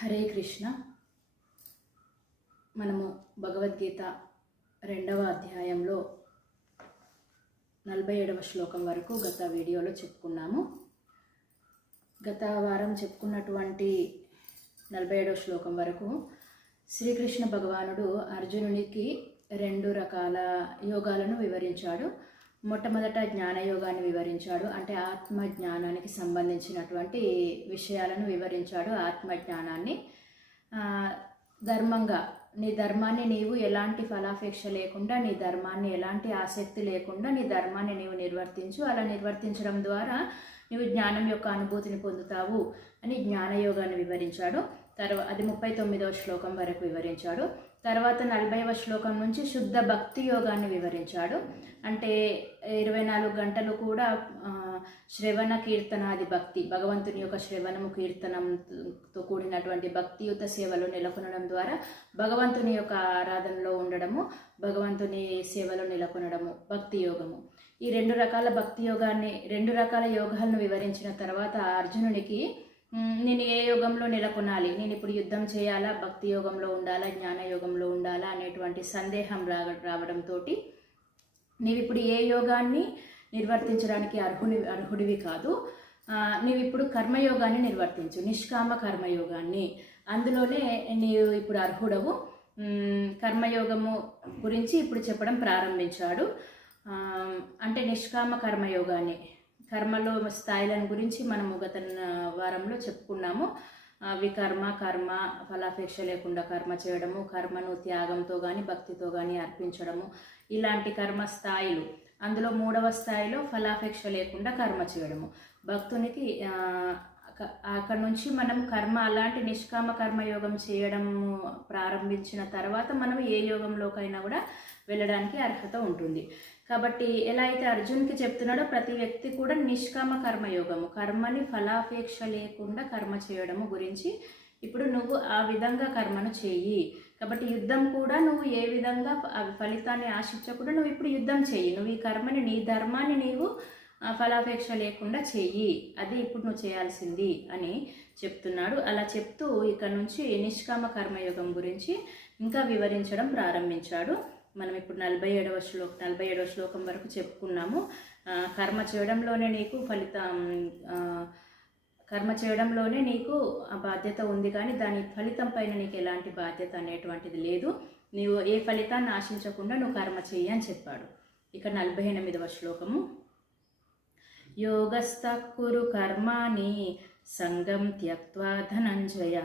హరే కృష్ణ. మనము భగవద్గీత 2వ అధ్యాయంలో 47వ శ్లోకం వరకు గత వీడియోలో చెప్పుకున్నాము. గత వారం చెప్పుకున్నటువంటి 47వ శ్లోకం వరకు శ్రీకృష్ణ భగవానుడు అర్జునునికి 2 రకాల యోగాలను వివరించాడు. మొట్టమొదట జ్ఞానయోగాన్ని వివరించాడు. అంటే ఆత్మ జ్ఞానానికి సంబంధించినటువంటి విషయాలను వివరించాడు. ఆత్మజ్ఞానాన్ని ధర్మంగా నీ ధర్మాన్ని నీవు ఎలాంటి ఫలాపేక్ష లేకుండా, నీ ధర్మాన్ని ఎలాంటి ఆసక్తి లేకుండా నీ ధర్మాన్ని నీవు నిర్వర్తించు. అలా నిర్వర్తించడం ద్వారా నీవు జ్ఞానం యొక్క అనుభూతిని పొందుతావు అని జ్ఞానయోగాన్ని వివరించాడు. అది 39వ శ్లోకం వరకు వివరించాడు. తర్వాత 40వ శ్లోకం నుంచి శుద్ధ భక్తి యోగాన్ని వివరించాడు. అంటే 24 గంటలు కూడా శ్రవణ కీర్తనాది భక్తి, భగవంతుని యొక్క శ్రవణము కీర్తనంతో కూడినటువంటి భక్తియుత సేవలో నెలకొనడం ద్వారా భగవంతుని యొక్క ఆరాధనలో ఉండడము, భగవంతుని సేవలో నెలకొనడము భక్తి యోగము. ఈ 2 రకాల భక్తి యోగాన్ని, 2 రకాల యోగాలను వివరించిన తర్వాత అర్జునునికి నేను ఏ యోగంలో నెలకొనాలి, నేను ఇప్పుడు యుద్ధం చేయాలా, భక్తి యోగంలో ఉండాలా, జ్ఞాన యోగంలో ఉండాలా అనేటువంటి సందేహం రావడంతో నీవు ఇప్పుడు ఏ యోగాన్ని నిర్వర్తించడానికి అర్హుడివి కాదు, నీవు ఇప్పుడు కర్మయోగాన్ని నిర్వర్తించు, నిష్కామ కర్మయోగాన్ని, అందులోనే నీవు ఇప్పుడు అర్హుడవు. కర్మయోగము గురించి ఇప్పుడు చెప్పడం ప్రారంభించాడు. అంటే నిష్కామ కర్మయోగాన్ని, కర్మలో స్థాయిలను గురించి మనము గత వారంలో చెప్పుకున్నాము. వికర్మ, కర్మ, ఫలాపేక్ష లేకుండా కర్మ చేయడము, కర్మను త్యాగంతో కానీ భక్తితో కానీ అర్పించడము, ఇలాంటి కర్మ స్థాయిలు. అందులో 3వ స్థాయిలో ఫలాపేక్ష లేకుండా కర్మ చేయడము. భక్తునికి అక్కడ నుంచి మనం కర్మ, అలాంటి నిష్కామ కర్మయోగం చేయడం ప్రారంభించిన తర్వాత మనం ఏ యోగంలోకైనా కూడా వెళ్ళడానికి అర్హత ఉంటుంది. కాబట్టి ఎలా అయితే అర్జున్కి చెప్తున్నాడో ప్రతి వ్యక్తి కూడా నిష్కామ కర్మయోగము, కర్మని ఫలాపేక్ష లేకుండా కర్మ చేయడము గురించి ఇప్పుడు నువ్వు ఆ విధంగా కర్మను చేయి. కాబట్టి యుద్ధం కూడా నువ్వు ఏ విధంగా ఫలితాన్ని ఆశించకుండా నువ్వు ఇప్పుడు యుద్ధం చేయి. నువ్వు ఈ కర్మని, నీ ధర్మాన్ని నీవు ఫలాపేక్ష లేకుండా చెయ్యి, అది ఇప్పుడు నువ్వు చేయాల్సింది అని చెప్తున్నాడు. అలా చెప్తూ ఇక్కడ నుంచి నిష్కామ కర్మయోగం గురించి ఇంకా వివరించడం ప్రారంభించాడు. మనం ఇప్పుడు 47వ శ్లోకం వరకు చెప్పుకున్నాము. కర్మ చేయడంలోనే నీకు కర్మ చేయడంలోనే నీకు ఆ బాధ్యత ఉంది, కానీ దాని ఫలితం పైన నీకు ఎలాంటి బాధ్యత అనేటువంటిది లేదు. నీవు ఏ ఫలితాన్ని ఆశించకుండా నువ్వు కర్మ చెయ్యి అని చెప్పాడు. ఇక 48వ శ్లోకము, యోగస్థః కురు కర్మాణి సంగం త్యక్త్వా ధనంజయ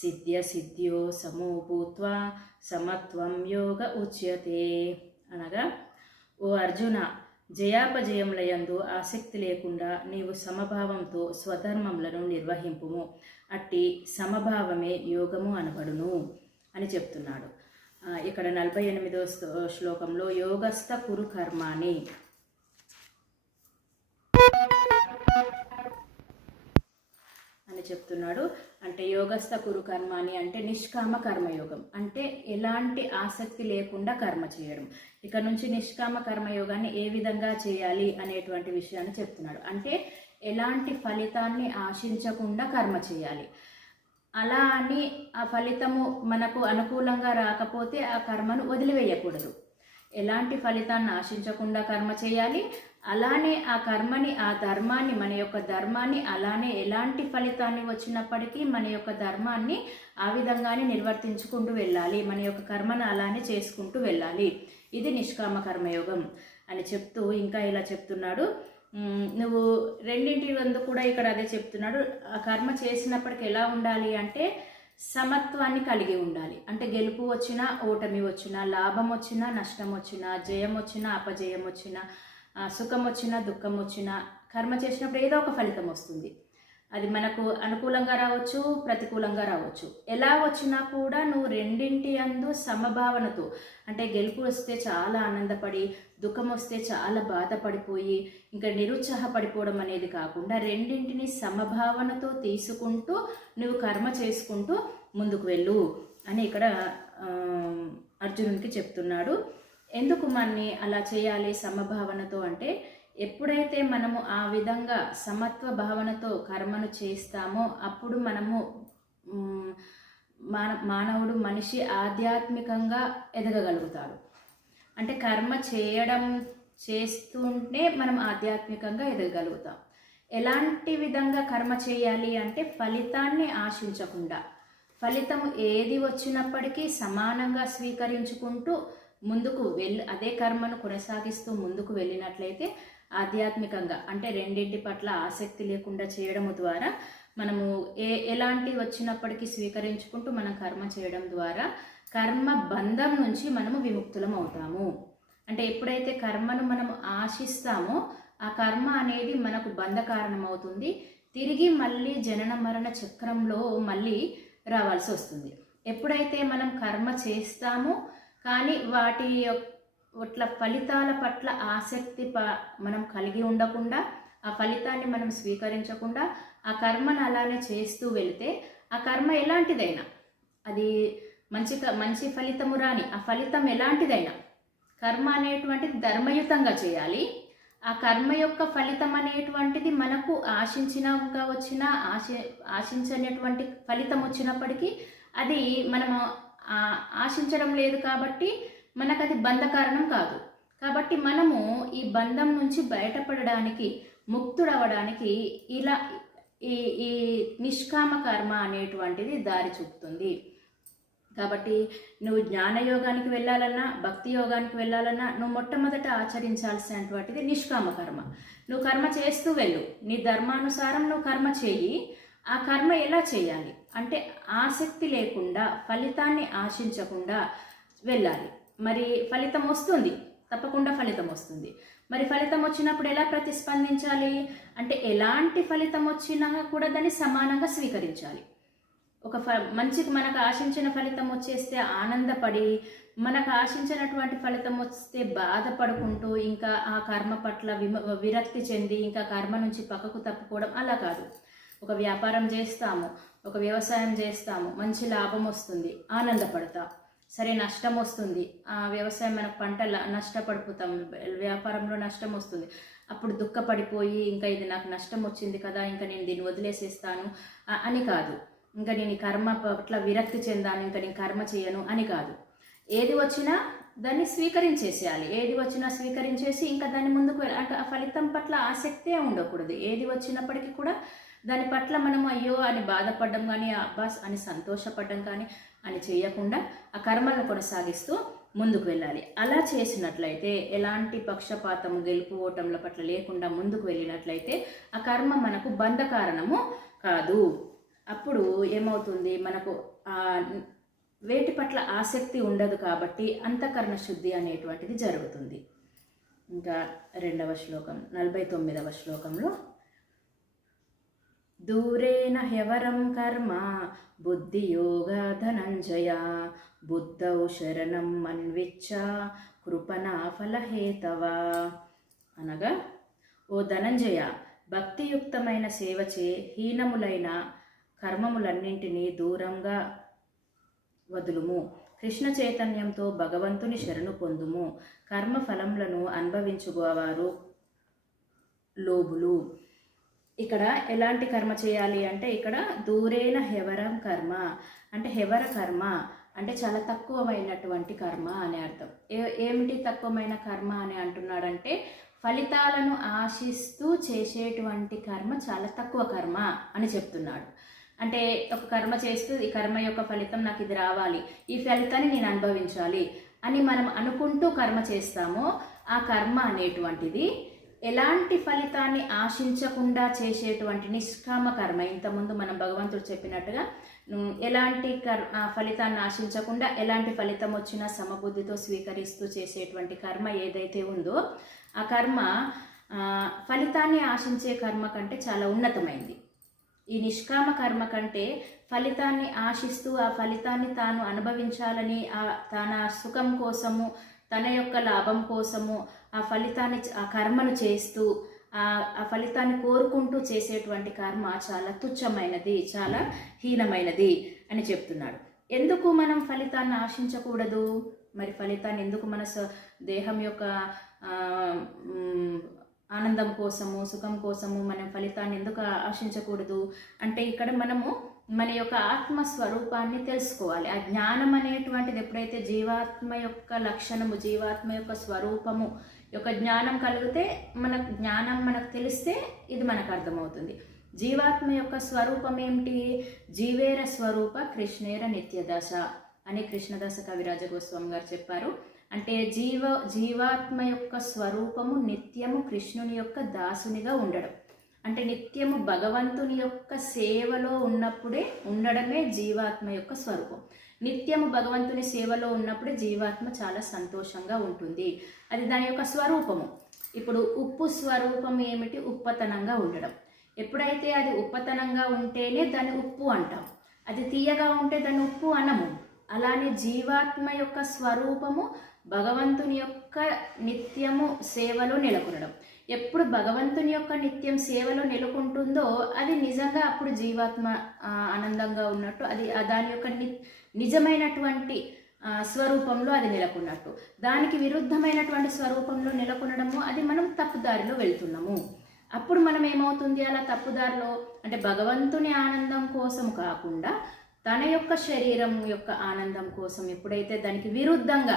సిద్ధ్య సిద్ధ్యో సమో భూత్వా సమత్వం యోగ ఉచ్యతే. అనగా, ఓ అర్జున, జయాపజయములయందు ఆసక్తి లేకుండా నీవు సమభావంతో స్వధర్మములను నిర్వహింపుము, అట్టి సమభావమే యోగము అనబడును అని చెప్తున్నాడు. ఇక్కడ 48వ శ్లోకంలో యోగస్థ కురు కర్మాణి అని చెప్తున్నాడు. అంటే యోగస్థ కురు కర్మాని అంటే నిష్కామ కర్మయోగం, అంటే ఎలాంటి ఆసక్తి లేకుండా కర్మ చేయడం. ఇక్కడ నుంచి నిష్కామ కర్మయోగాన్ని ఏ విధంగా చేయాలి అనేటువంటి విషయాన్ని చెప్తున్నాడు. అంటే ఎలాంటి ఫలితాన్ని ఆశించకుండా కర్మ చేయాలి. అలా అని ఆ ఫలితము మనకు అనుకూలంగా రాకపోతే ఆ కర్మను వదిలివేయకూడదు. ఎలాంటి ఫలితాన్ని ఆశించకుండా కర్మ చేయాలి. అలానే ఆ కర్మని, ఆ ధర్మాన్ని, మన యొక్క ధర్మాన్ని అలానే ఎలాంటి ఫలితాన్ని వచ్చినప్పటికీ మన యొక్క ధర్మాన్ని ఆ విధంగానే నిర్వర్తించుకుంటూ వెళ్ళాలి. మన యొక్క కర్మను అలానే చేసుకుంటూ వెళ్ళాలి. ఇది నిష్కామ కర్మయోగం అని చెప్తూ ఇంకా ఇలా చెప్తున్నాడు. నువ్వు రెండింటి వందు కూడా ఇక్కడ అదే చెప్తున్నాడు. ఆ కర్మ చేసినప్పటికి ఎలా ఉండాలి అంటే సమత్వాన్ని కలిగి ఉండాలి. అంటే గెలుపు వచ్చినా, ఓటమి వచ్చినా, లాభం వచ్చినా, నష్టం వచ్చినా, జయం వచ్చినా, అపజయం వచ్చినా, సుఖం వచ్చినా, దుఃఖం వచ్చినా, కర్మ చేసినప్పుడు ఏదో ఒక ఫలితం వస్తుంది. అది మనకు అనుకూలంగా రావచ్చు, ప్రతికూలంగా రావచ్చు. ఎలా వచ్చినా కూడా నువ్వు రెండింటి అందు సమభావనతో, అంటే గెలుపు వస్తే చాలా ఆనందపడి, దుఃఖం వస్తే చాలా బాధపడిపోయి ఇంకా నిరుత్సాహపడిపోవడం అనేది కాకుండా రెండింటిని సమభావనతో తీసుకుంటూ నువ్వు కర్మ చేసుకుంటూ ముందుకు వెళ్ళు అని ఇక్కడ అర్జునునికి చెప్తున్నాడు. ఎందుకు మనని అలా చేయాలి సమభావనతో అంటే, ఎప్పుడైతే మనము ఆ విధంగా సమత్వ భావనతో కర్మను చేస్తామో అప్పుడు మనము మానవుడు మనిషి ఆధ్యాత్మికంగా ఎదగగలుగుతాడు. అంటే కర్మ చేస్తుంటే మనం ఆధ్యాత్మికంగా ఎదగగలుగుతాం. ఎలాంటి విధంగా కర్మ చేయాలి అంటే ఫలితాన్ని ఆశించకుండా, ఫలితం ఏది వచ్చినప్పటికీ సమానంగా స్వీకరించుకుంటూ ముందుకు అదే కర్మను కొనసాగిస్తూ ముందుకు వెళ్ళినట్లయితే ఆధ్యాత్మికంగా అంటే రెండింటి పట్ల ఆసక్తి లేకుండా చేయడం ద్వారా మనము ఎలాంటి వచ్చినప్పటికీ స్వీకరించుకుంటూ మనం కర్మ చేయడం ద్వారా కర్మ బంధం నుంచి మనము విముక్తులం అవుతాము. అంటే ఎప్పుడైతే కర్మను మనం ఆశిస్తామో ఆ కర్మ అనేది మనకు బంధ కారణం అవుతుంది. తిరిగి మళ్ళీ జనన మరణ చక్రంలో మళ్ళీ రావాల్సి వస్తుంది. ఎప్పుడైతే మనం కర్మ చేస్తామో కానీ వాటి ఫలితాల పట్ల ఆసక్తి మనం కలిగి ఉండకుండా, ఆ ఫలితాన్ని మనం స్వీకరించకుండా ఆ కర్మను అలానే చేస్తూ వెళితే ఆ కర్మ ఎలాంటిదైనా, అది మంచి ఫలితము రాని ఆ ఫలితం ఎలాంటిదైనా, కర్మ అనేటువంటిది ధర్మయుతంగా చేయాలి. ఆ కర్మ యొక్క ఫలితం అనేటువంటిది మనకు ఆశించినగా వచ్చినా ఆశించినటువంటి ఫలితం వచ్చినప్పటికీ అది మనము ఆశించడం లేదు కాబట్టి మనకు అది బంధ కారణం కాదు. కాబట్టి మనము ఈ బంధం నుంచి బయటపడడానికి, ముక్తుడవడానికి ఇలా ఈ నిష్కామ కర్మ అనేటువంటిది దారి చూపుతుంది. కాబట్టి నువ్వు జ్ఞానయోగానికి వెళ్ళాలన్నా, భక్తి యోగానికి వెళ్ళాలన్నా నువ్వు మొట్టమొదట ఆచరించాల్సినటువంటిది నిష్కామ కర్మ. నువ్వు కర్మ చేస్తూ వెళ్ళు, నీ ధర్మానుసారం నువ్వు కర్మ చేయి. ఆ కర్మ ఎలా చేయాలి అంటే ఆసక్తి లేకుండా, ఫలితాన్ని ఆశించకుండా వెళ్ళాలి. మరి ఫలితం వస్తుంది, తప్పకుండా ఫలితం వస్తుంది. మరి ఫలితం వచ్చినప్పుడు ఎలా ప్రతిస్పందించాలి అంటే ఎలాంటి ఫలితం వచ్చినా కూడా దాన్ని సమానంగా స్వీకరించాలి. మనకు ఆశించిన ఫలితం వచ్చేస్తే ఆనందపడి, మనకు ఆశించినటువంటి ఫలితం వస్తే బాధపడుకుంటూ ఇంకా ఆ కర్మ పట్ల విరక్తి చెంది ఇంకా కర్మ నుంచి పక్కకు తప్పుకోవడం అలా కాదు. ఒక వ్యాపారం చేస్తాము, ఒక వ్యవసాయం చేస్తాము, మంచి లాభం వస్తుంది, ఆనందపడతాం. సరే నష్టం వస్తుంది, ఆ వ్యవసాయం మనకు పంటల నష్టపడిపోతాం, వ్యాపారంలో నష్టం వస్తుంది, అప్పుడు దుఃఖపడిపోయి ఇంకా ఇది నాకు నష్టం వచ్చింది కదా, ఇంకా నేను దీన్ని వదిలేసేస్తాను అని కాదు. ఇంకా నేను ఈ కర్మ పట్ల విరక్తి చెందాను, ఇంకా నేను కర్మ చేయను అని కాదు. ఏది వచ్చినా దాన్ని స్వీకరించేసేయాలి. ఏది వచ్చినా స్వీకరించేసి ఇంకా దాన్ని ముందుకు ఆ ఫలితం పట్ల ఆసక్తే ఉండకూడదు. ఏది వచ్చినప్పటికీ కూడా దాని పట్ల మనం అయ్యో అని బాధపడడం కానీ, అబ్బాస్ అని సంతోషపడడం కానీ అని చేయకుండా ఆ కర్మలను కొనసాగిస్తూ ముందుకు వెళ్ళాలి. అలా చేసినట్లయితే ఎలాంటి పక్షపాతము, గెలుపు ఓటముల పట్ల లేకుండా ముందుకు వెళ్ళినట్లయితే ఆ కర్మ మనకు బంధ కారణము కాదు. అప్పుడు ఏమవుతుంది, మనకు వేటి పట్ల ఆసక్తి ఉండదు కాబట్టి అంతఃకరణ శుద్ధి అనేటువంటిది జరుగుతుంది. ఇంకా 2వ శ్లోకం 49వ శ్లోకంలో దూరేణ హ్యవరం కర్మ బుద్ధియోగ ధనంజయ బుద్ధౌ శరణం మన్విచ్చ కృపణా ఫలహేతవ. అనగా ఓ ధనంజయ, భక్తియుక్తమైన సేవచే హీనములైన కర్మములన్నింటినీ దూరంగా వదులుము. కృష్ణ చైతన్యంతో భగవంతుని శరణు పొందుము. కర్మ ఫలములను అనుభవించుకోవారు లోబులు. ఇక్కడ ఎలాంటి కర్మ చేయాలి అంటే ఇక్కడ దూరేన హెవరం కర్మ అంటే హెవర కర్మ అంటే చాలా తక్కువమైనటువంటి కర్మ అనే అర్థం. ఏమిటి తక్కువమైన కర్మ అని అంటున్నాడంటే ఫలితాలను ఆశిస్తూ చేసేటువంటి కర్మ చాలా తక్కువ కర్మ అని చెప్తున్నాడు. అంటే ఒక కర్మ చేస్తూ ఈ కర్మ యొక్క ఫలితం నాకు ఇది రావాలి, ఈ ఫలితాన్ని నేను అనుభవించాలి అని మనం అనుకుంటూ కర్మ చేస్తామో ఆ కర్మ అనేటువంటిది ఎలాంటి ఫలితాన్ని ఆశించకుండా చేసేటువంటి నిష్కామ కర్మ. ఇంతకుముందు మనం భగవంతుడు చెప్పినట్టుగా ఎలాంటి ఫలితాన్ని ఆశించకుండా ఎలాంటి ఫలితం వచ్చినా సమబుద్ధితో స్వీకరిస్తూ చేసేటువంటి కర్మ ఏదైతే ఉందో ఆ కర్మ ఫలితాన్ని ఆశించే కర్మ కంటే చాలా ఉన్నతమైంది. ఈ నిష్కామ కర్మ కంటే ఫలితాన్ని ఆశిస్తూ ఆ ఫలితాన్ని తాను అనుభవించాలని తన సుఖం కోసము, తన యొక్క లాభం కోసము ఆ ఫలితాన్ని ఆ కర్మను చేస్తూ ఆ ఫలితాన్ని కోరుకుంటూ చేసేటువంటి కర్మ చాలా తుచ్చమైనది, చాలా హీనమైనది అని చెప్తున్నాడు. ఎందుకు మనం ఫలితాన్ని ఆశించకూడదు? మరి ఫలితాన్ని ఎందుకు మన దేహం యొక్క ఆనందం కోసము, సుఖం కోసము మనం ఫలితాన్ని ఎందుకు ఆశించకూడదు అంటే ఇక్కడ మనము మన యొక్క ఆత్మస్వరూపాన్ని తెలుసుకోవాలి. ఆ జ్ఞానం అనేటువంటిది ఎప్పుడైతే జీవాత్మ యొక్క లక్షణము, జీవాత్మ యొక్క స్వరూపము యొక్క జ్ఞానం కలిగితే, మనకు తెలిస్తే ఇది మనకు అర్థమవుతుంది. జీవాత్మ యొక్క స్వరూపం ఏమిటి? జీవేర స్వరూప కృష్ణేర నిత్యదశ అని కృష్ణదాస కవిరాజ గోస్వామి గారు చెప్పారు. అంటే జీవాత్మ యొక్క స్వరూపము నిత్యము కృష్ణుని యొక్క దాసునిగా ఉండడం. అంటే నిత్యము భగవంతుని యొక్క సేవలో ఉండడమే జీవాత్మ యొక్క స్వరూపం. నిత్యము భగవంతుని సేవలో ఉన్నప్పుడే జీవాత్మ చాలా సంతోషంగా ఉంటుంది. అది దాని యొక్క స్వరూపము. ఇప్పుడు ఉప్పు స్వరూపం ఏమిటి? ఉప్పతనంగా ఉండడం. ఎప్పుడైతే అది ఉప్పతనంగా ఉంటేనే దాన్ని ఉప్పు అంటాం. అది తీయగా ఉంటే దాన్ని ఉప్పు అనము. అలానే జీవాత్మ యొక్క స్వరూపము భగవంతుని యొక్క నిత్యము సేవలో నెలకొనడం. ఎప్పుడు భగవంతుని యొక్క నిత్యం సేవలో నెలకొంటుందో అది నిజంగా అప్పుడు జీవాత్మ ఆనందంగా ఉన్నట్టు, అది దాని యొక్క నిజమైనటువంటి స్వరూపంలో అది నెలకొన్నట్టు. దానికి విరుద్ధమైనటువంటి స్వరూపంలో నెలకొనడము, అది మనం తప్పుదారిలో వెళ్తున్నాము. అప్పుడు మనం ఏమవుతుంది? అలా తప్పుదారిలో అంటే భగవంతుని ఆనందం కోసం కాకుండా తన యొక్క శరీరం యొక్క ఆనందం కోసం ఎప్పుడైతే దానికి విరుద్ధంగా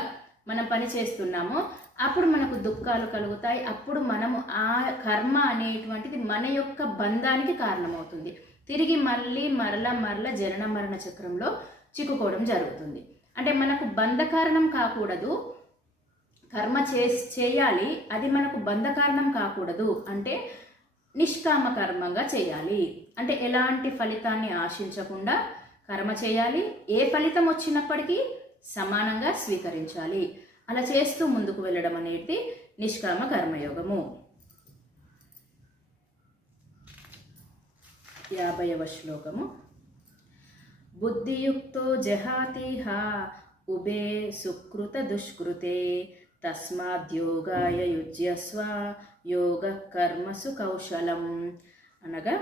మనం పని చేస్తున్నామో అప్పుడు మనకు దుఃఖాలు కలుగుతాయి. అప్పుడు మనము ఆ కర్మ అనేటువంటిది మన యొక్క బంధానికి కారణమవుతుంది. తిరిగి మరల జనన మరణ చక్రంలో చిక్కుకోవడం జరుగుతుంది. అంటే మనకు బంధ కారణం కాకూడదు, కర్మ చేయాలి, అది మనకు బంధ కారణం కాకూడదు. అంటే నిష్కామ కర్మంగా చేయాలి. అంటే ఎలాంటి ఫలితాన్ని ఆశించకుండా కర్మ చేయాలి. ఏ ఫలితం వచ్చినప్పటికీ సమానంగా స్వీకరించాలి. అలా చేస్తూ ముందుకు వెళ్ళడం అనేది నిష్కామ కర్మయోగము. 50వ శ్లోకము. బుద్ధియుక్తో జహాతిహ ఉభే సుకృత దుష్కృతే తస్మాద్యోగాయ యుజ్యస్వ యోగ కర్మసు కౌశలం. అనగా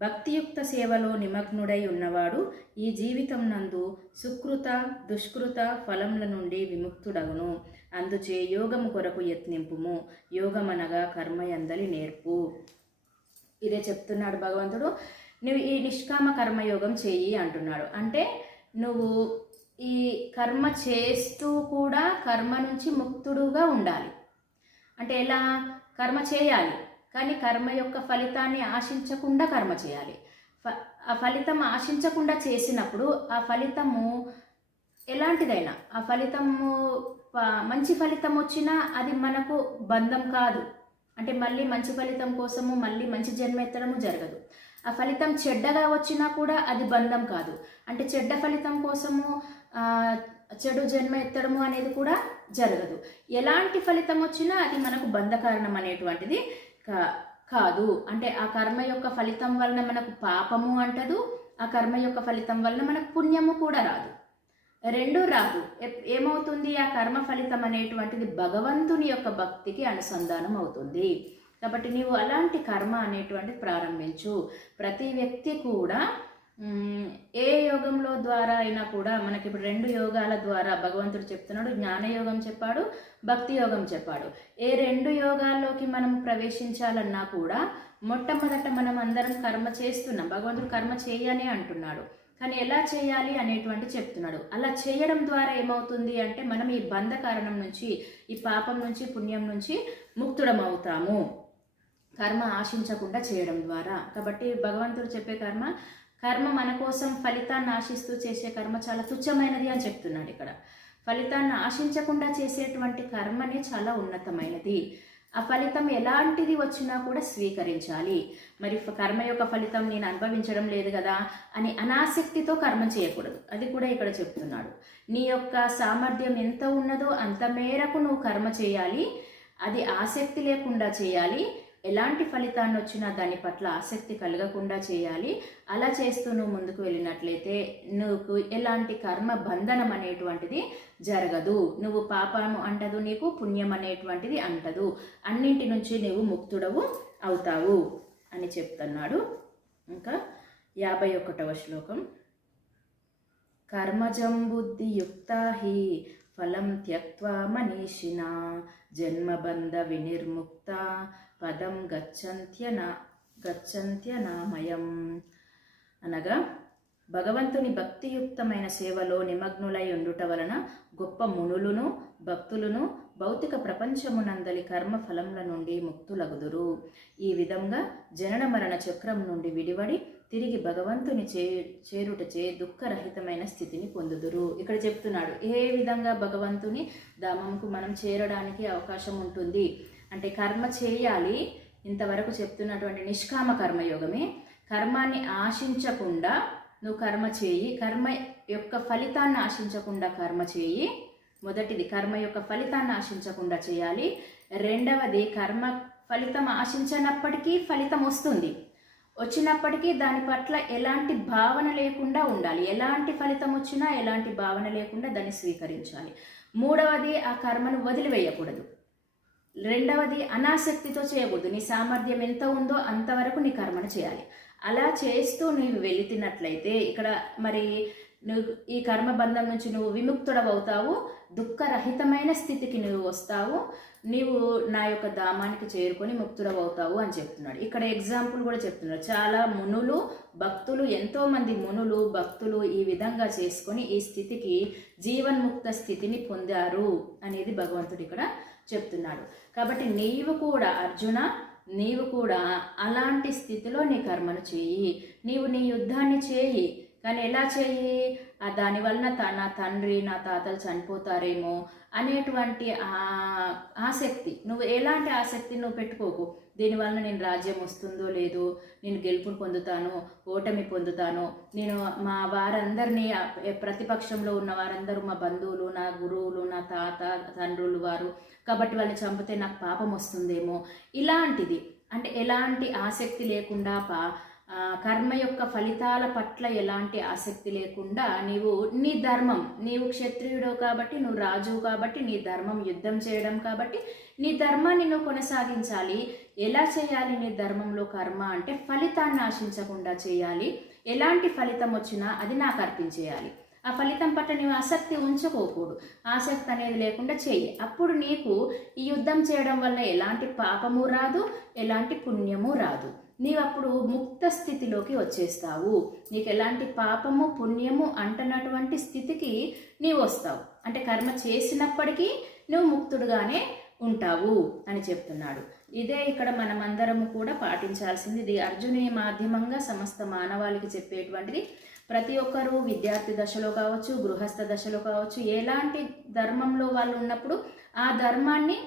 భక్తియుక్త సేవలో నిమగ్నుడై ఉన్నవాడు ఈ జీవితం నందు సుకృత దుష్కృత ఫలముల నుండి విముక్తుడగును. అందుచే యోగము కొరకు యత్నింపుము. యోగమనగా కర్మయందలి నేర్పు. ఇదే చెప్తున్నాడు భగవంతుడు. నువ్వు ఈ నిష్కామ కర్మయోగం చెయ్యి అంటున్నాడు. అంటే నువ్వు ఈ కర్మ చేస్తూ కూడా కర్మ నుంచి ముక్తుడుగా ఉండాలి. అంటే ఎలా? కర్మ చేయాలి, కానీ కర్మ యొక్క ఫలితాన్ని ఆశించకుండా కర్మ చేయాలి. ఆ ఫలితం ఆశించకుండా చేసినప్పుడు ఆ ఫలితము ఎలాంటిదైనా, ఆ ఫలితము మంచి ఫలితం వచ్చినా అది మనకు బంధం కాదు. అంటే మళ్ళీ మంచి ఫలితం కోసము మళ్ళీ మంచి జన్మ ఎత్తడము జరగదు. ఆ ఫలితం చెడ్డగా వచ్చినా కూడా అది బంధం కాదు. అంటే చెడ్డ ఫలితం కోసము చెడు జన్మ ఎత్తడము అనేది కూడా జరగదు. ఎలాంటి ఫలితం వచ్చినా అది మనకు బంధ కారణం అనేటువంటిది కాదు. అంటే ఆ కర్మ యొక్క ఫలితం వలన మనకు పాపము అంటదు, ఆ కర్మ యొక్క ఫలితం వలన మనకు పుణ్యము కూడా రాదు. రెండూ రాదు. ఏమవుతుంది? ఆ కర్మ ఫలితం అనేటువంటిది భగవంతుని యొక్క భక్తికి అనుసంధానం అవుతుంది. కాబట్టి నీవు అలాంటి కర్మ అనేటువంటిది ప్రారంభించు. ప్రతి వ్యక్తి కూడా ఏ యోగంలో ద్వారా అయినా కూడా మనకి ఇప్పుడు 2 యోగాల ద్వారా భగవంతుడు చెప్తున్నాడు. జ్ఞానయోగం చెప్పాడు, భక్తి యోగం చెప్పాడు. ఏ 2 యోగాల్లోకి మనం ప్రవేశించాలన్నా కూడా మొట్టమొదట మనం అందరం కర్మ చేస్తున్నాం. భగవంతుడు కర్మ చేయనే అంటున్నాడు, కానీ ఎలా చేయాలి అనేటువంటి చెప్తున్నాడు. అలా చేయడం ద్వారా ఏమవుతుంది అంటే మనం ఈ బంధ కారణం నుంచి, ఈ పాపం నుంచి, పుణ్యం నుంచి ముక్తుడం అవుతాము, కర్మ ఆశించకుండా చేయడం ద్వారా. కాబట్టి భగవంతుడు చెప్పే కర్మ మన కోసం ఫలితాన్ని ఆశిస్తూ చేసే కర్మ చాలా తుచ్చమైనది అని చెప్తున్నాడు ఇక్కడ. ఫలితాన్ని ఆశించకుండా చేసేటువంటి కర్మనే చాలా ఉన్నతమైనది. ఆ ఫలితం ఎలాంటిది వచ్చినా కూడా స్వీకరించాలి. మరి కర్మ యొక్క ఫలితం నేను అనుభవించడం లేదు కదా అని అనాసక్తితో కర్మ చేయకూడదు. అది కూడా ఇక్కడ చెప్తున్నాడు. నీ యొక్క సామర్థ్యం ఎంత ఉన్నదో అంత మేరకు నువ్వు కర్మ చేయాలి. అది ఆసక్తి లేకుండా చేయాలి. ఎలాంటి ఫలితాన్ని వచ్చినా దాని పట్ల ఆసక్తి కలగకుండా చేయాలి. అలా చేస్తూ నువ్వు ముందుకు వెళ్ళినట్లయితే నువ్వు ఎలాంటి కర్మ బంధనం అనేటువంటిది జరగదు. నువ్వు పాపము అంటదు, నీకు పుణ్యం అనేటువంటిది అంటదు. అన్నింటి నుంచి నువ్వు ముక్తుడవు అవుతావు అని చెప్తున్నాడు. ఇంకా 51వ శ్లోకం. కర్మజం బుద్ధియుక్తా హి ఫలం త్యక్త్వా మనీషినా జన్మబంధ వినిర్ముక్త పదం గచ్చంత్యనామయం. అనగా భగవంతుని భక్తియుక్తమైన సేవలో నిమగ్నులై ఉండుట వలన గొప్ప మునులను భక్తులను భౌతిక ప్రపంచమునందలి కర్మ ఫలముల నుండి ముక్తులగుదురు. ఈ విధంగా జనన మరణ చక్రం నుండి విడివడి తిరిగి భగవంతుని చేరుటచే దుఃఖరహితమైన స్థితిని పొందుదురు. ఇక్కడ చెప్తున్నాడు ఏ విధంగా భగవంతుని ధామంకు మనం చేరడానికి అవకాశం ఉంటుంది అంటే కర్మ చేయాలి. ఇంతవరకు చెప్తున్నటువంటి నిష్కామ కర్మయోగమే. కర్మాన్ని ఆశించకుండా నువ్వు కర్మ చేయి, కర్మ యొక్క ఫలితాన్ని ఆశించకుండా కర్మ చేయి. మొదటిది కర్మ యొక్క ఫలితాన్ని ఆశించకుండా చేయాలి. రెండవది కర్మ ఫలితం ఆశించినప్పటికీ ఫలితం వస్తుంది, వచ్చినప్పటికీ దాని పట్ల ఎలాంటి భావన లేకుండా ఉండాలి. ఎలాంటి ఫలితం వచ్చినా ఎలాంటి భావన లేకుండా దాన్ని స్వీకరించాలి. మూడవది ఆ కర్మను వదిలివేయకూడదు. రెండవది అనాసక్తితో చేయకూడదు. నీ సామర్థ్యం ఎంత ఉందో అంతవరకు నీ కర్మను చేయాలి. అలా చేస్తూ నీవు వెళుతున్నట్లయితే ఇక్కడ మరి నువ్వు ఈ కర్మబంధం నుంచి నువ్వు విముక్తుడవవుతావు, దుఃఖరహితమైన స్థితికి నువ్వు వస్తావు, నీవు నా యొక్క ధామానికి చేరుకొని ముక్తుడవవుతావు అని చెప్తున్నాడు. ఇక్కడ ఎగ్జాంపుల్ కూడా చెప్తున్నాడు. చాలా మునులు భక్తులు, ఎంతోమంది మునులు భక్తులు ఈ విధంగా చేసుకొని ఈ స్థితికి జీవన్ముక్త స్థితిని పొందారు అనేది భగవంతుడు ఇక్కడ చెప్తున్నాడు. కాబట్టి నీవు కూడా అర్జున, నీవు కూడా అలాంటి స్థితిలో నీ కర్మను చేయి. నీవు నీ యుద్ధాన్ని చేయి, కానీ ఎలా చేయి? దానివలన నా తండ్రి నా తాతలు చనిపోతారేమో అనేటువంటి ఆసక్తి, నువ్వు ఎలాంటి ఆసక్తి నువ్వు పెట్టుకోకు. దీనివలన నేను రాజ్యం వస్తుందో లేదో, నేను గెలుపును పొందుతాను, ఓటమి పొందుతాను, నేను మా వారందరినీ ప్రతిపక్షంలో ఉన్న వారందరూ మా బంధువులు, నా గురువులు, నా తాత తండ్రులు వారు, కాబట్టి వాళ్ళని చంపితే నాకు పాపం వస్తుందేమో, ఇలాంటిది అంటే ఎలాంటి ఆసక్తి లేకుండా కర్మ యొక్క ఫలితాల పట్ల ఎలాంటి ఆసక్తి లేకుండా నీవు నీ ధర్మం, నీవు క్షత్రియుడు కాబట్టి, నువ్వు రాజు కాబట్టి, నీ ధర్మం యుద్ధం చేయడం కాబట్టి నీ ధర్మాన్ని నువ్వు కొనసాగించాలి. ఎలా చేయాలి నీ ధర్మంలో కర్మ అంటే ఫలితాన్ని ఆశించకుండా చేయాలి. ఎలాంటి ఫలితం వచ్చినా అది నాకు అర్పించేయాలి. ఆ ఫలితం పట్ల నీవు ఆసక్తి ఉంచుకోకూడదు. ఆసక్తి అనేది లేకుండా చెయ్యి. అప్పుడు నీకు ఈ యుద్ధం చేయడం వల్ల ఎలాంటి పాపము రాదు, ఎలాంటి పుణ్యము రాదు. నీవు అప్పుడు ముక్త స్థితిలోకి వచ్చేస్తావు. నీకు ఎలాంటి పాపము పుణ్యము అంటనటువంటి స్థితికి నీవు వస్తావు. అంటే కర్మ చేసినప్పటికీ నువ్వు ముక్తుడుగానే ఉంటావు అని చెప్తున్నాడు. ఇదే ఇక్కడ మనమందరము కూడా పాటించాల్సింది. ఇది అర్జునుని మాధ్యమంగా సమస్త మానవాళికి చెప్పేటువంటిది. ప్రతి ఒక్కరూ విద్యార్థి దశలో కావచ్చు, గృహస్థ దశలో కావచ్చు, ఎలాంటి ధర్మంలో వాళ్ళు ఉన్నప్పుడు ఆ ధర్మాన్ని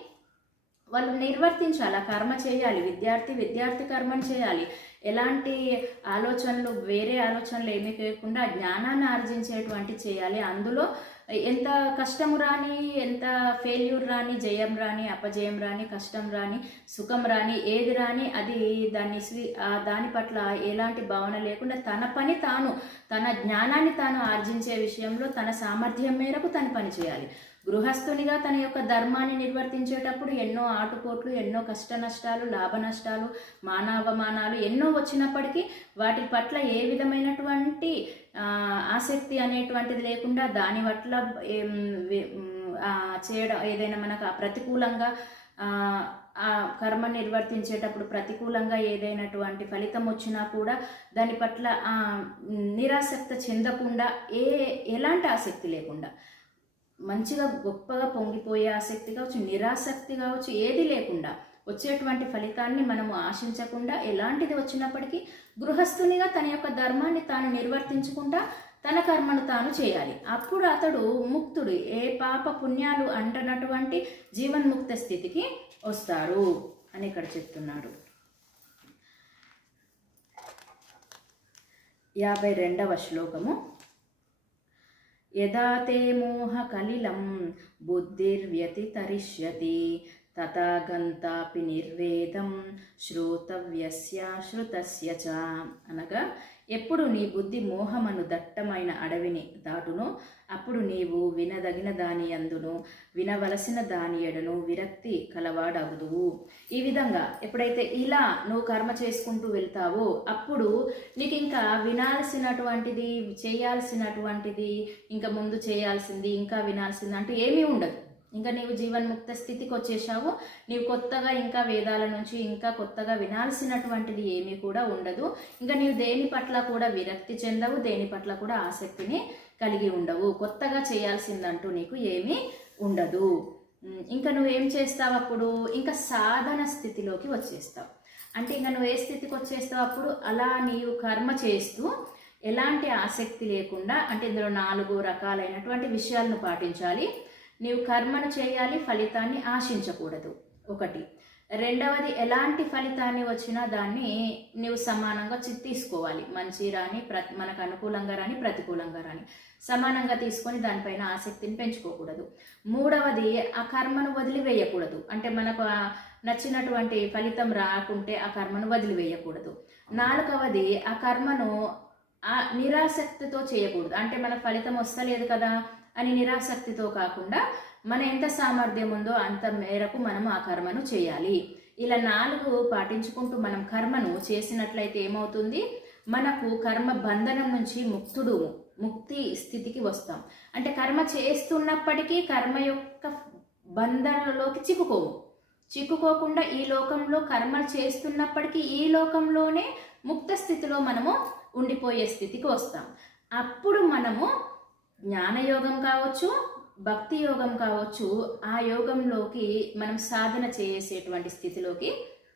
వాళ్ళు నిర్వర్తించాలి, ఆ కర్మ చేయాలి. విద్యార్థి కర్మను చేయాలి. ఎలాంటి ఆలోచనలు, వేరే ఆలోచనలు ఏమీ లేకుండా జ్ఞానాన్ని ఆర్జించేటువంటి చేయాలి. అందులో ఎంత కష్టము రాని, ఎంత ఫెయిల్యూర్ రాని, జయం రాని, అపజయం రాని, కష్టం రాని, సుఖం రాని, ఏది రాని అది దాని పట్ల ఎలాంటి భావన లేకుండా తన పని తాను, తన జ్ఞానాన్ని తాను ఆర్జించే విషయంలో తన సామర్థ్యం మేరకు తన పని చేయాలి. గృహస్థునిగా తన యొక్క ధర్మాన్ని నిర్వర్తించేటప్పుడు ఎన్నో ఆటుపోట్లు, ఎన్నో కష్ట నష్టాలు, లాభ నష్టాలు, మానవమానాలు ఎన్నో వచ్చినప్పటికీ వాటి పట్ల ఏ విధమైనటువంటి ఆసక్తి అనేటువంటిది లేకుండా దాని పట్ల చేయడం ఏదైనా మనకు ప్రతికూలంగా ఆ కర్మ నిర్వర్తించేటప్పుడు ప్రతికూలంగా ఏదైనటువంటి ఫలితం వచ్చినా కూడా దాని పట్ల నిరాసక్తి చెందకుండా ఎలాంటి ఆసక్తి లేకుండా మంచిగా గొప్పగా పొంగిపోయే ఆసక్తి కావచ్చు, నిరాసక్తి కావచ్చు, ఏది లేకుండా వచ్చేటువంటి ఫలితాన్ని మనము ఆశించకుండా ఎలాంటిది వచ్చినప్పటికీ గృహస్థునిగా తన యొక్క ధర్మాన్ని తాను నిర్వర్తించుకుంటా తన కర్మను తాను చేయాలి. అప్పుడు అతడు ముక్తుడు, ఏ పాప పుణ్యాలు అంటనటువంటి జీవన్ముక్త స్థితికి వస్తారు అని ఇక్కడ చెప్తున్నాడు. 52వ శ్లోకము. యదా తే మోహ కలిలం బుద్ధిర్వ్యతితరిష్యతి తథా గంతాపి నిర్వేదం శ్రోతవ్యస్య శ్రుతస్య చ. అనగా ఎప్పుడు నీ బుద్ధి మోహమను దట్టమైన అడవిని దాటునో అప్పుడు నీవు వినదగిన దాని యందును వినవలసిన దాని ఎడను విరక్తి కలవాడగుదువు. ఈ విధంగా ఎప్పుడైతే ఇలా నువ్వు కర్మ చేసుకుంటూ వెళ్తావో అప్పుడు నీకు ఇంకా వినాల్సినటువంటిది, చేయాల్సినటువంటిది, ఇంకా ముందు చేయాల్సింది, ఇంకా వినాల్సింది అంటూ ఏమీ ఉండదు. ఇంకా నీవు జీవన్ముక్త స్థితికి వచ్చేసావు. నీవు కొత్తగా ఇంకా వేదాల నుంచి ఇంకా కొత్తగా వినాల్సినటువంటిది ఏమీ కూడా ఉండదు. ఇంకా నీవు దేని పట్ల కూడా విరక్తి చెందవు, దేని పట్ల కూడా ఆసక్తిని కలిగి ఉండవు. కొత్తగా చేయాల్సిందంటూ నీకు ఏమీ ఉండదు. ఇంకా నువ్వేం చేస్తావు అప్పుడు? ఇంకా సాధన స్థితిలోకి వచ్చేస్తావు. అంటే ఇంకా నువ్వు ఏ స్థితికి వచ్చేస్తావు అప్పుడు? అలా నీవు కర్మ చేస్తూ ఎలాంటి ఆసక్తి లేకుండా, అంటే ఇందులో 4 రకాలైనటువంటి విషయాలను పాటించాలి. నీవు కర్మను చేయాలి, ఫలితాన్ని ఆశించకూడదు, ఒకటి. రెండవది, ఎలాంటి ఫలితాన్ని వచ్చినా దాన్ని నీవు సమానంగా తీసుకోవాలి. మంచి రాని, మనకు అనుకూలంగా రాని, ప్రతికూలంగా రాని సమానంగా తీసుకొని దానిపైన ఆసక్తిని పెంచుకోకూడదు. మూడవది, ఆ కర్మను వదిలివేయకూడదు. అంటే మనకు నచ్చినటువంటి ఫలితం రాకుంటే ఆ కర్మను వదిలివేయకూడదు. నాలుగవది, ఆ కర్మను నిరాసక్తితో చేయకూడదు. అంటే మన ఫలితం వస్తలేదు కదా అని నిరాసక్తితో కాకుండా మన ఎంత సామర్థ్యం ఉందో అంత మేరకు మనం ఆ కర్మను చేయాలి. ఇలా 4 పాటించుకుంటూ మనం కర్మను చేసినట్లయితే ఏమవుతుంది? మనకు కర్మ బంధనం నుంచి ముక్తి స్థితికి వస్తాం. అంటే కర్మ చేస్తున్నప్పటికీ కర్మ యొక్క బంధనలోకి చిక్కుకోకుండా ఈ లోకంలో కర్మలు చేస్తున్నప్పటికీ ఈ లోకంలోనే ముక్త స్థితిలో మనము ఉండిపోయే స్థితికి వస్తాం. అప్పుడు మనము జ్ఞానయోగం కావచ్చు, భక్తి యోగం కావచ్చు, ఆ యోగంలోకి మనం సాధన చేసేటువంటి స్థితిలోకి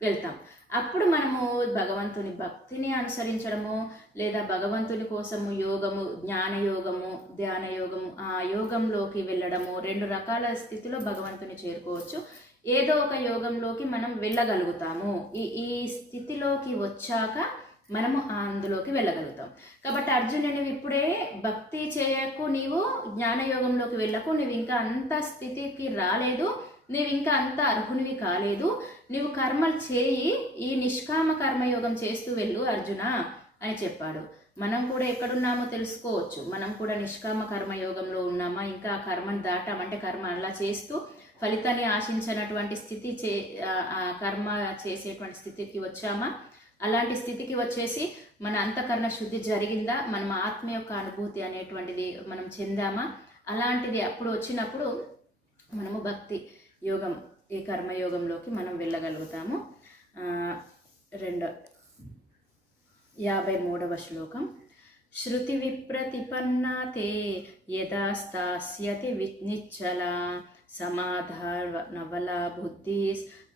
వెళ్తాం. అప్పుడు మనము భగవంతుని భక్తిని అనుసరించడము, లేదా భగవంతుని కోసము యోగము, జ్ఞానయోగము, ధ్యాన యోగము, ఆ యోగంలోకి వెళ్ళడము, 2 రకాల స్థితిలో భగవంతుని చేరుకోవచ్చు. ఏదో ఒక యోగంలోకి మనం వెళ్ళగలుగుతాము. ఈ స్థితిలోకి వచ్చాక మనము అందులోకి వెళ్ళగలుగుతాం. కాబట్టి అర్జునుని ఇప్పుడే భక్తి చేయకు, నీవు జ్ఞానయోగంలోకి వెళ్ళకు, నువ్వు ఇంకా అంత స్థితికి రాలేదు, నువ్వు ఇంకా అంత అర్హునివి కాలేదు, నువ్వు కర్మలు చేయి, ఈ నిష్కామ కర్మయోగం చేస్తూ వెళ్ళు అర్జున అని చెప్పాడు. మనం కూడా ఎక్కడున్నామో తెలుసుకోవచ్చు. మనం కూడా నిష్కామ కర్మయోగంలో ఉన్నామా, ఇంకా ఆ కర్మను దాటామంటే కర్మ అలా చేస్తూ ఫలితాన్ని ఆశించినటువంటి స్థితి కర్మ చేసేటువంటి స్థితికి వచ్చామా? అలాంటి స్థితికి వచ్చేసి మన అంతఃకరణ శుద్ధి జరిగిందా? మనం ఆత్మ యొక్క అనుభూతి అనేటువంటిది మనం చెందామా? అలాంటిది అప్పుడు వచ్చినప్పుడు మనము భక్తి యోగం, ఈ కర్మయోగంలోకి మనం వెళ్ళగలుగుతాము. 53వ శ్లోకం. శృతి విప్రతిపన్నాతే యదా స్థాస్యతి నిశ్చలా సమాధానవలా బుద్ధి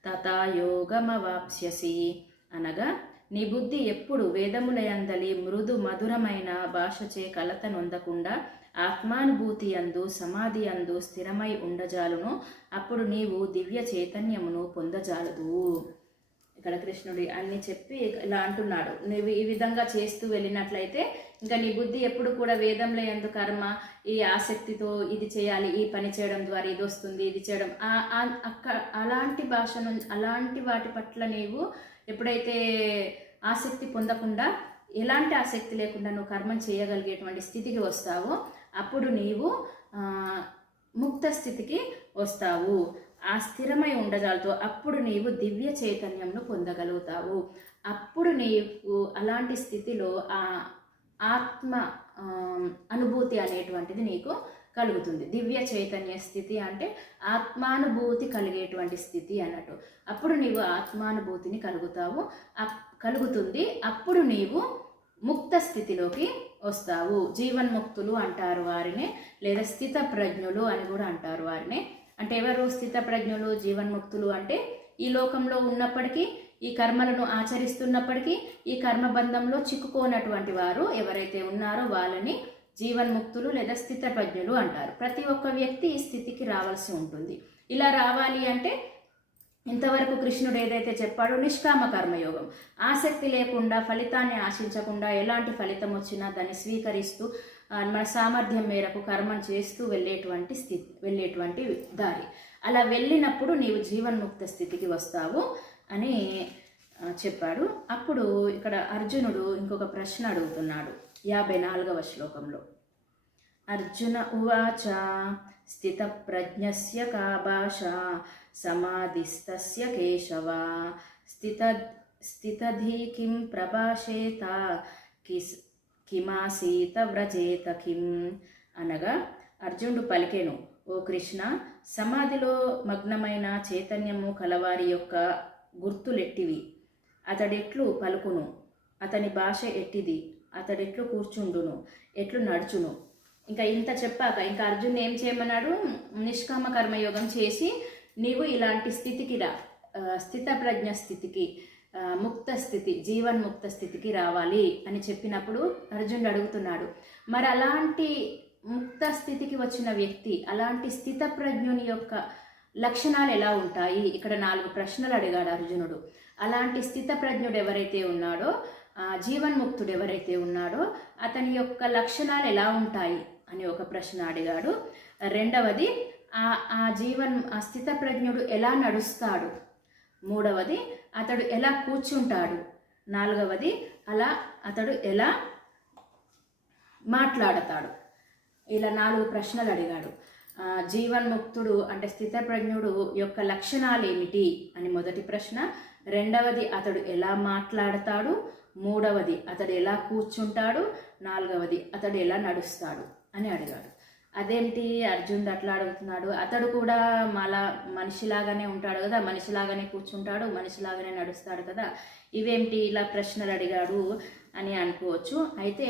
తథా యోగమవాప్స్యసి. అనగా నీ బుద్ధి ఎప్పుడు వేదములయందలి మృదు మధురమైన భాషచే కలత నొందకుండా ఆత్మానుభూతి యందు సమాధి యందు స్థిరమై ఉండజాలును, అప్పుడు నీవు దివ్య చైతన్యమును పొందజాలదు. ఇక్కడ కృష్ణుడు అన్ని చెప్పి ఇలా అంటున్నాడు, నువ్వు ఈ విధంగా చేస్తూ వెళ్ళినట్లయితే ఇంకా నీ బుద్ధి ఎప్పుడు కూడా వేదంలో యందు కర్మ, ఈ ఆసక్తితో ఇది చేయాలి, ఈ పని చేయడం ద్వారా ఇది వస్తుంది, ఇది చేయడం, అలాంటి భాషను, అలాంటి వాటి పట్ల నీవు ఎప్పుడైతే ఆసక్తి పొందకుండా, ఎలాంటి ఆసక్తి లేకుండా నువ్వు కర్మం చేయగలిగేటువంటి స్థితికి వస్తావో అప్పుడు నీవు ముక్త స్థితికి వస్తావు. ఆ స్థిరమై ఉండజాలతో అప్పుడు నీవు దివ్య చైతన్యంను పొందగలుగుతావు. అప్పుడు నీవు అలాంటి స్థితిలో ఆ ఆత్మ అనుభూతి అనేటువంటిది నీకు కలుగుతుంది. దివ్య చైతన్య స్థితి అంటే ఆత్మానుభూతి కలిగేటువంటి స్థితి అన్నట్టు. అప్పుడు నీవు ఆత్మానుభూతిని కలుగుతుంది. అప్పుడు నీవు ముక్త స్థితిలోకి వస్తావు. జీవన్ముక్తులు అంటారు వారినే, లేదా స్థిత ప్రజ్ఞులు అని కూడా అంటారు వారినే. అంటే ఎవరు స్థిత ప్రజ్ఞులు, జీవన్ముక్తులు అంటే ఈ లోకంలో ఉన్నప్పటికీ, ఈ కర్మలను ఆచరిస్తున్నప్పటికీ ఈ కర్మబంధంలో చిక్కుకోనటువంటి వారు ఎవరైతే ఉన్నారో వాళ్ళని జీవన్ముక్తులు లేదా స్థిత ప్రజ్ఞులు అంటారు. ప్రతి ఒక్క వ్యక్తి ఈ స్థితికి రావాల్సి ఉంటుంది. ఇలా రావాలి అంటే ఇంతవరకు కృష్ణుడు ఏదైతే చెప్పాడో నిష్కామ కర్మయోగం, ఆసక్తి లేకుండా, ఫలితాన్ని ఆశించకుండా, ఎలాంటి ఫలితం వచ్చినా దాన్ని స్వీకరిస్తూ మన సామర్థ్యం మేరకు కర్మం చేస్తూ వెళ్ళేటువంటి దారి. అలా వెళ్ళినప్పుడు నీవు జీవన్ముక్త స్థితికి వస్తావు అని చెప్పాడు. అప్పుడు ఇక్కడ అర్జునుడు ఇంకొక ప్రశ్న అడుగుతున్నాడు 54వ శ్లోకంలో. అర్జున ఉవాచ స్థిత ప్రజ్ఞస్య కా భాష సమాధిస్తస్య కేశవ స్థితధీ కిం ప్రభాషేత కిమాసీత వ్రజేత కిం. అనగా అర్జునుడు పలికెను, ఓ ఓ కృష్ణ, సమాధిలో మగ్నమైన చైతన్యము కలవారి యొక్క గుర్తులెట్టివి? అతడెట్లు పలుకును? అతని భాష ఎట్టిది? అతడెట్లు కూర్చుండును? ఎట్లు నడుచును? ఇంకా ఇంత చెప్పాక ఇంకా అర్జున్ ఏం చేయమన్నాడు? నిష్కామ కర్మయోగం చేసి నీవు ఇలాంటి స్థితికి రా, స్థితప్రజ్ఞ స్థితికి, ముక్త స్థితి, జీవన్ముక్త స్థితికి రావాలి అని చెప్పినప్పుడు అర్జునుడు అడుగుతున్నాడు, మరి అలాంటి ముక్త స్థితికి వచ్చిన వ్యక్తి, అలాంటి స్థితప్రజ్ఞుని యొక్క లక్షణాలు ఎలా ఉంటాయి? ఇక్కడ 4 ప్రశ్నలు అడిగాడు అర్జునుడు. అలాంటి స్థితప్రజ్ఞుడు ఎవరైతే ఉన్నాడో, జీవన్ముక్తుడు ఎవరైతే ఉన్నాడో అతని యొక్క లక్షణాలు ఎలా ఉంటాయి అని ఒక ప్రశ్న అడిగాడు. రెండవది, ఆ స్థితప్రజ్ఞుడు ఎలా నడుస్తాడు? మూడవది, అతడు ఎలా కూర్చుంటాడు? నాలుగవది, అతడు ఎలా మాట్లాడతాడు? ఇలా 4 ప్రశ్నలు అడిగాడు. జీవన్ముక్తుడు అంటే స్థితప్రజ్ఞుడు యొక్క లక్షణాలు ఏమిటి అని మొదటి ప్రశ్న. రెండవది, అతడు ఎలా మాట్లాడతాడు? మూడవది, అతడు ఎలా కూర్చుంటాడు? నాలుగవది, అతడు ఎలా నడుస్తాడు అని అడిగాడు. అదేంటి అర్జునుడు అట్లా అడుగుతున్నాడు? అతడు కూడా మనిషిలాగానే ఉంటాడు కదా, మనిషిలాగానే కూర్చుంటాడు, మనిషిలాగానే నడుస్తాడు కదా, ఇవేంటి ఇలా ప్రశ్నలు అడిగాడు అని అనుకోవచ్చు. అయితే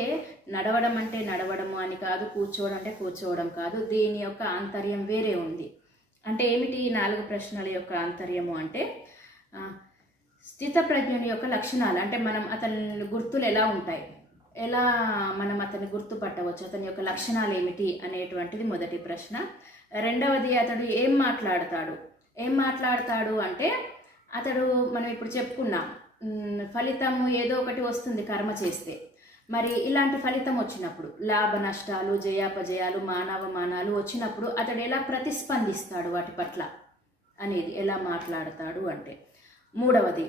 నడవడం అంటే నడవడము అని కాదు, కూర్చోవడం అంటే కూర్చోవడం కాదు, దీని యొక్క ఆంతర్యం వేరే ఉంది. అంటే ఏమిటి ఈ 4 ప్రశ్నల యొక్క ఆంతర్యము అంటే, స్థితప్రజ్ఞుని యొక్క లక్షణాలు అంటే మనం అతని గుర్తులు ఎలా ఉంటాయి, ఎలా మనం అతన్ని గుర్తుపట్టవచ్చు, అతని యొక్క లక్షణాలు ఏమిటి అనేటువంటిది మొదటి ప్రశ్న. రెండవది, అతడు ఏం మాట్లాడతాడు అంటే, అతడు మనం ఇప్పుడు చెప్పుకున్నాం ఫలితము ఏదో ఒకటి వస్తుంది కర్మ చేస్తే. మరి ఇలాంటి ఫలితం వచ్చినప్పుడు, లాభ నష్టాలు, జయాపజయాలు, మానవమానాలు వచ్చినప్పుడు అతడు ఎలా ప్రతిస్పందిస్తాడు వాటి పట్ల అనేది, ఎలా మాట్లాడతాడు అంటే. మూడవది,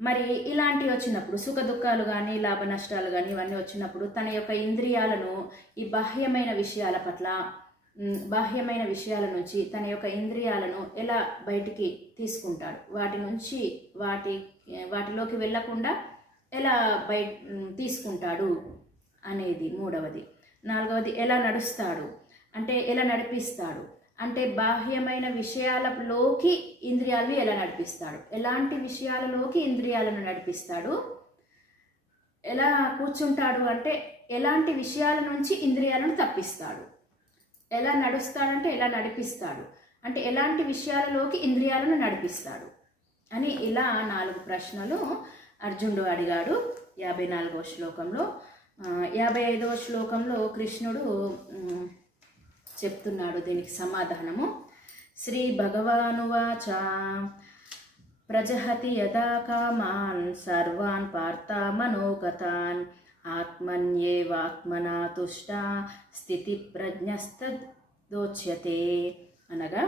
మరి ఇలాంటివి వచ్చినప్పుడు సుఖ దుఃఖాలు కానీ లాభ నష్టాలు కానీ ఇవన్నీ వచ్చినప్పుడు తన యొక్క ఇంద్రియాలను ఈ బాహ్యమైన విషయాల నుంచి తన యొక్క ఇంద్రియాలను ఎలా బయటికి తీసుకుంటాడు, వాటిలోకి వెళ్ళకుండా ఎలా తీసుకుంటాడు అనేది మూడవది. నాలుగవది, ఎలా నడుస్తాడు అంటే ఎలా నడిపిస్తాడు అంటే బాహ్యమైన విషయాలలోకి ఇంద్రియాలను ఎలా నడిపిస్తాడు, ఎలాంటి విషయాలలోకి ఇంద్రియాలను నడిపిస్తాడు. ఎలా కూర్చుంటాడు అంటే ఎలాంటి విషయాల నుంచి ఇంద్రియాలను తప్పిస్తాడు. ఎలా నడుస్తాడంటే ఎలా నడిపిస్తాడు అంటే ఎలాంటి విషయాలలోకి ఇంద్రియాలను నడిపిస్తాడు అని ఇలా 4 ప్రశ్నలు అర్జునుడు అడిగాడు 54వ శ్లోకంలో. 55వ శ్లోకంలో కృష్ణుడు చెప్తున్నాడు దీనికి సమాధానము. శ్రీ భగవానువాచ ప్రజహతి యదా కామాన్ సర్వాన్ పార్థ మనోగతాన్ ఆత్మన్యేవాత్మనా తుష్ట స్థితి ప్రజ్ఞస్తదోచ్యతే. అనగా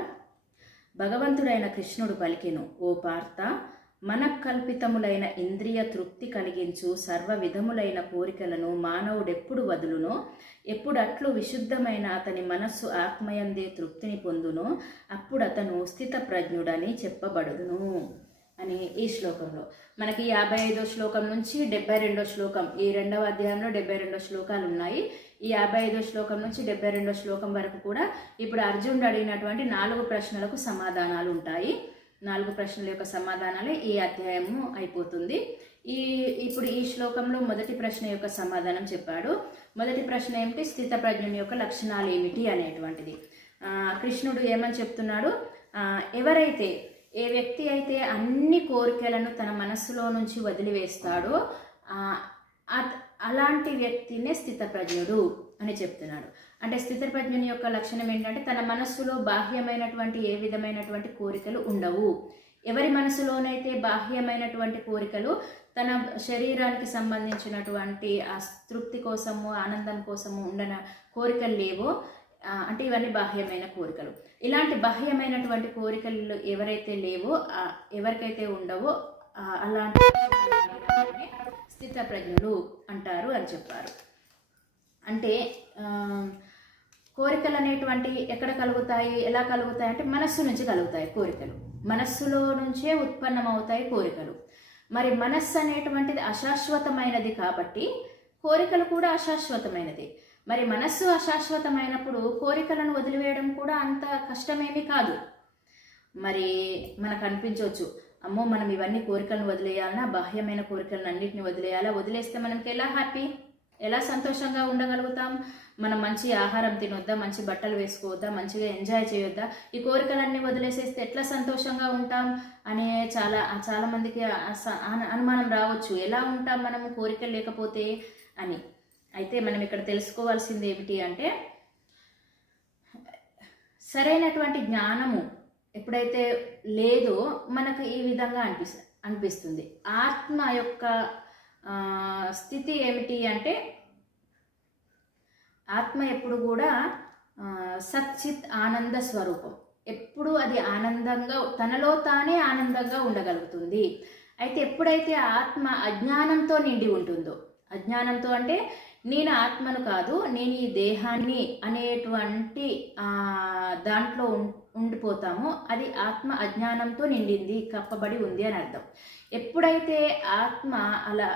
భగవంతుడైన కృష్ణుడు పలికెను, ఓ పార్థ, మనకల్పితములైన ఇంద్రియ తృప్తి కలిగించు సర్వ విధములైన కోరికలను మానవుడెప్పుడు వదులునో, ఎప్పుడట్లు విశుద్ధమైన అతని మనస్సు ఆత్మయందే తృప్తిని పొందునో అప్పుడు అతను స్థిత ప్రజ్ఞుడని చెప్పబడును అని ఈ శ్లోకంలో మనకి 55వ శ్లోకం నుంచి 72వ శ్లోకం, ఈ 2వ అధ్యాయంలో 72 శ్లోకాలు ఉన్నాయి. ఈ 55వ శ్లోకం నుంచి 72వ శ్లోకం వరకు కూడా ఇప్పుడు అర్జునుడు అడిగినటువంటి 4 ప్రశ్నలకు సమాధానాలు ఉంటాయి. 4 ప్రశ్నల యొక్క సమాధానాలే ఈ అధ్యాయము అయిపోతుంది. ఇప్పుడు ఈ శ్లోకంలో మొదటి ప్రశ్న యొక్క సమాధానం చెప్పాడు. మొదటి ప్రశ్న ఏమిటి? స్థిత ప్రజ్ఞుని యొక్క లక్షణాలు ఏమిటి అనేటువంటిది. కృష్ణుడు ఏమని చెప్తున్నాడు? ఏ వ్యక్తి అయితే అన్ని కోరికలను తన మనస్సులో నుంచి వదిలివేస్తాడో అలాంటి వ్యక్తినే స్థితప్రజ్ఞుడు అని చెప్తున్నాడు. అంటే స్థితప్రజ్ఞుని యొక్క లక్షణం ఏంటంటే తన మనస్సులో బాహ్యమైనటువంటి ఏ విధమైనటువంటి కోరికలు ఉండవు. ఎవరి మనసులోనైతే బాహ్యమైనటువంటి కోరికలు తన శరీరానికి సంబంధించినటువంటి ఆ తృప్తి కోసము ఆనందం కోసము ఉండన కోరికలు లేవో, అంటే ఇవన్నీ బాహ్యమైన కోరికలు. ఇలాంటి బాహ్యమైనటువంటి కోరికలు ఎవరికైతే ఉండవో అలాంటి స్థితప్రజ్ఞులు అంటారు అని చెప్పారు. అంటే కోరికలు అనేటువంటి ఎక్కడ కలుగుతాయి, ఎలా కలుగుతాయి అంటే మనస్సు నుంచి కలుగుతాయి కోరికలు. మనస్సులో నుంచే ఉత్పన్నమవుతాయి కోరికలు. మరి మనస్సు అనేటువంటిది అశాశ్వతమైనది కాబట్టి కోరికలు కూడా అశాశ్వతమైనది. మరి మనస్సు అశాశ్వతమైనప్పుడు కోరికలను వదిలివేయడం కూడా అంత కష్టమేమీ కాదు. మరి మనకు అనిపించవచ్చు, అమ్మో మనం ఇవన్నీ కోరికలను వదిలేయాలన్నా, బాహ్యమైన కోరికలను అన్నింటిని వదిలేయాలా, వదిలేస్తే మనకి ఎలా హ్యాపీ, ఎలా సంతోషంగా ఉండగలుగుతాం? మనం మంచి ఆహారం తినొద్దా, మంచి బట్టలు వేసుకోవద్దా, మంచిగా ఎంజాయ్ చేయొద్దా? ఈ కోరికలన్నీ వదిలేసేస్తే ఎట్లా సంతోషంగా ఉంటాం అనే చాలా మందికి అనుమానం రావచ్చు. ఎలా ఉంటాం మనము కోరికలు లేకపోతే అని. అయితే మనం ఇక్కడ తెలుసుకోవాల్సింది ఏమిటి అంటే, సరైనటువంటి జ్ఞానము ఎప్పుడైతే లేదో మనకు ఈ విధంగా అనిపిస్తుంది. ఆత్మ యొక్క స్థితి ఏమిటి అంటే, ఆత్మ ఎప్పుడు కూడా సచ్చిత్ ఆనంద స్వరూపం. ఎప్పుడు అది ఆనందంగా, తనలో తానే ఆనందంగా ఉండగలుగుతుంది. అయితే ఎప్పుడైతే ఆత్మ అజ్ఞానంతో నిండి ఉంటుందో, అజ్ఞానంతో అంటే నేను ఆత్మను కాదు, నేను ఈ దేహాన్ని అనేటువంటి దాంట్లో ఉండిపోతామో అది ఆత్మ అజ్ఞానంతో నిండింది, కప్పబడి ఉంది అని అర్థం. ఎప్పుడైతే ఆత్మ అలా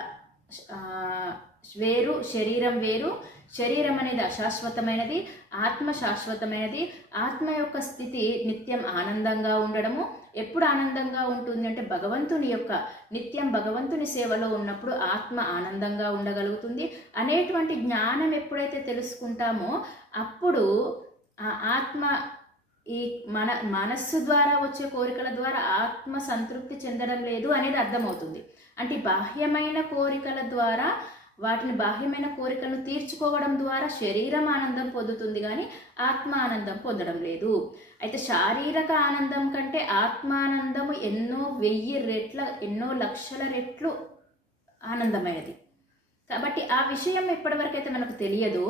వేరు, శరీరం వేరు, శరీరం అనేది అశాశ్వతమైనది, ఆత్మ శాశ్వతమైనది. ఆత్మ యొక్క స్థితి నిత్యం ఆనందంగా ఉండడము. ఎప్పుడు ఆనందంగా ఉంటుంది అంటే నిత్యం భగవంతుని సేవలో ఉన్నప్పుడు ఆత్మ ఆనందంగా ఉండగలుగుతుంది అనేటువంటి జ్ఞానం ఎప్పుడైతే తెలుసుకుంటామో అప్పుడు ఆ ఆత్మ ఈ మనస్సు ద్వారా వచ్చే కోరికల ద్వారా ఆత్మ సంతృప్తి చెందడం లేదు అనేది అర్థమవుతుంది. అంటే బాహ్యమైన కోరికల ద్వారా, బాహ్యమైన కోరికలను తీర్చుకోవడం ద్వారా శరీరం ఆనందం పొందుతుంది కానీ ఆత్మ ఆనందం పొందడం లేదు. అయితే శారీరక ఆనందం కంటే ఆత్మానందము ఎన్నో 1000 రెట్ల, ఎన్నో లక్షల రెట్లు ఆనందమైనది. కాబట్టి ఆ విషయం ఎప్పటివరకైతే మనకు తెలియదో,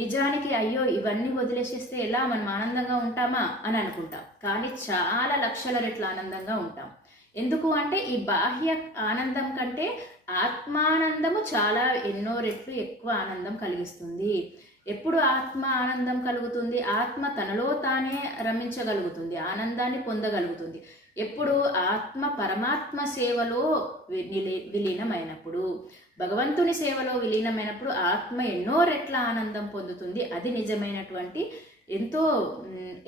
నిజానికి అయ్యో ఇవన్నీ వదిలేసేస్తే ఎలా, మనం ఆనందంగా ఉంటామా అని అనుకుంటాం. కానీ చాలా లక్షల రెట్ల ఆనందంగా ఉంటాం. ఎందుకు అంటే ఈ బాహ్య ఆనందం కంటే ఆత్మానందము చాలా ఎన్నో రెట్లు ఎక్కువ ఆనందం కలిగిస్తుంది. ఎప్పుడు ఆత్మ ఆనందం కలుగుతుంది? ఆత్మ తనలో తానే రమించగలుగుతుంది, ఆనందాన్ని పొందగలుగుతుంది. ఎప్పుడు ఆత్మ పరమాత్మ సేవలో విలీనమైనప్పుడు, భగవంతుని సేవలో విలీనమైనప్పుడు ఆత్మ ఎన్నో రెట్ల ఆనందం పొందుతుంది. అది నిజమైనటువంటి ఎంతో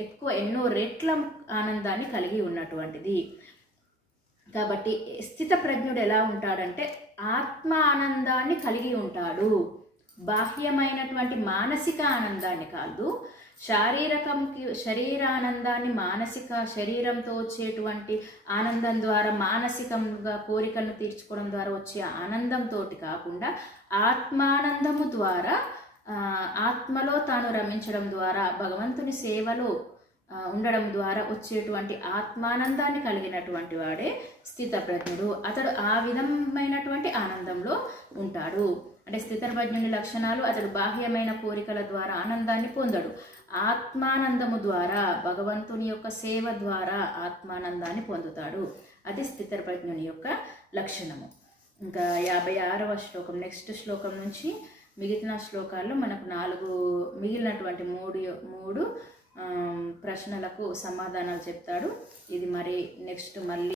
ఎక్కువ, ఎన్నో రెట్ల ఆనందాన్ని కలిగి ఉన్నటువంటిది. కాబట్టి స్థిత ప్రజ్ఞుడు ఎలా ఉంటాడంటే ఆత్మ ఆనందాన్ని కలిగి ఉంటాడు. బాహ్యమైనటువంటి మానసిక ఆనందాన్ని కాదు, శరీరానందాన్ని, మానసిక శరీరంతో వచ్చేటువంటి ఆనందం ద్వారా, మానసికంగా కోరికలను తీర్చుకోవడం ద్వారా వచ్చే ఆనందంతో కాకుండా ఆత్మానందము ద్వారా, ఆత్మలో తాను రమించడం ద్వారా, భగవంతుని సేవలో ఉండడం ద్వారా వచ్చేటువంటి ఆత్మానందాన్ని కలిగినటువంటి వాడే స్థితప్రజ్ఞుడు. అతడు ఆ విధమైనటువంటి ఆనందంలో ఉంటాడు. అంటే స్థితప్రజ్ఞుని లక్షణాలు, అతడు బాహ్యమైన కోరికల ద్వారా ఆనందాన్ని పొందడు. ఆత్మానందము ద్వారా, భగవంతుని యొక్క సేవ ద్వారా ఆత్మానందాన్ని పొందుతాడు. అది స్థితప్రజ్ఞుని యొక్క లక్షణము. ఇంకా 56వ శ్లోకం, నెక్స్ట్ శ్లోకం నుంచి మిగిలిన శ్లోకాల్లో మనకు మిగిలినటువంటి మూడు ప్రశ్నలకు సమాధానాలు చెప్తాడు. ఇది మరి నెక్స్ట్ మళ్ళీ